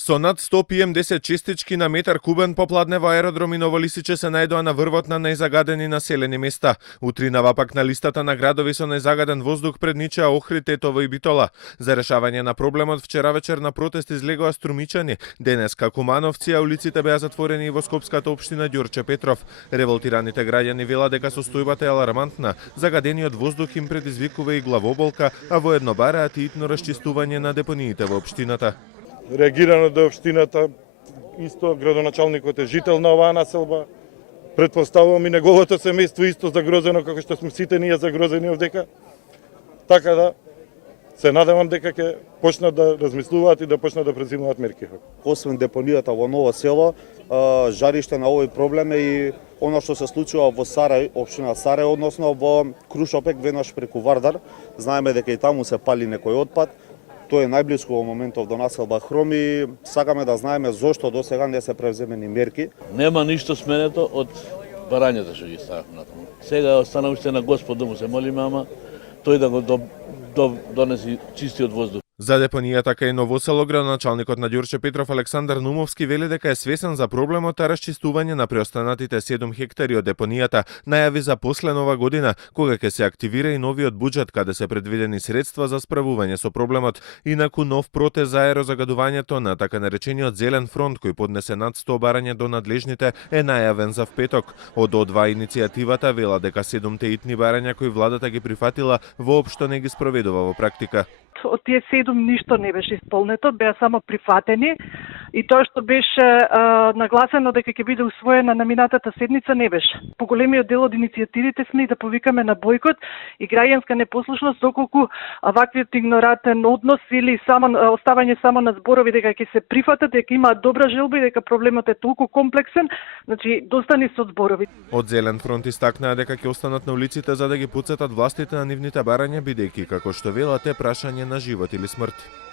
Со над 100 PM10 честички на метар кубен попладнева аеродром и Новолисиче се најдоа на врвот на најзагадени населени места. Утринава пак на листата на градови со најзагаден воздух предничаа Охрид, Тетово и Битола. За решавање на проблемот вчера вечер на протест излегоа Струмичани. Денеска Кумановци, а улиците беа затворени и во скопската општина Ѓорче Петров. Револтираните граѓани велат дека состојбата е алармантна. Загадениот воздух им предизвикува и главоболка, а воедно бараат и итно расчистување на депониите во општината. Реагирано до општината, исто градоначалникот е жител на оваа населба. Претпоставувам и неговото семејство исто загрозено како што сме сите ние загрозени овдека. Така да се надевам дека ќе почнат да размислуваат и да почнат да презимуваат мерки. Освен депонијата во Ново село, жариште на овој проблем е и оно што се случува во Сарај, општина Сарај, односно во Крушопек, веднаш преку Вардар. Знаеме дека и таму се пали некој отпад. Тој е најблиску во моментов до населба Хром и сакаме да знаеме зошто до сега не се превземени мерки. Нема ништо сменето од барањата што ги стававме натаму. Сега останам уште на Господ да му се молиме, ама тој да го донеси чистиот воздух. За депонијата кај Ново село, градоначалникот на Ѓорче Петров Александар Нумовски вели дека е свесен за проблемот, а расчистување на преостанатите 7 хектари од депонијата најави за после нова година, кога ќе се активира и новиот буџет, каде се предвидени средства за справување со проблемот. Инаку нов протест за аерозагадувањето на така наречениот Зелен фронт, кој поднесе над 100 барања до надлежните, е најавен за впеток. Од О2 иницијативата вела дека 7 итни барања кои владата ги прифатила воопшто не ги спроведува во практика. Од тие 7 ништо не беше исполнето, беа само прифатени и тоа што беше нагласено дека ќе биде усвоена на минатата седница не беше. Поголемиот дел од иницијативите сме и да повикаме на бойкот и граѓанска непослушност, доколку ваквиот игноратен однос или оставање само на зборови дека ќе се прифатат, дека имаат добра желба и дека проблемот е толку комплексен, значи достани се од зборови. Од Зелен фронт истакнаа дека ќе останат на улиците за да ги потсетат властите на нивните барања, бидејќи како што велат е прашање на живот или смрт.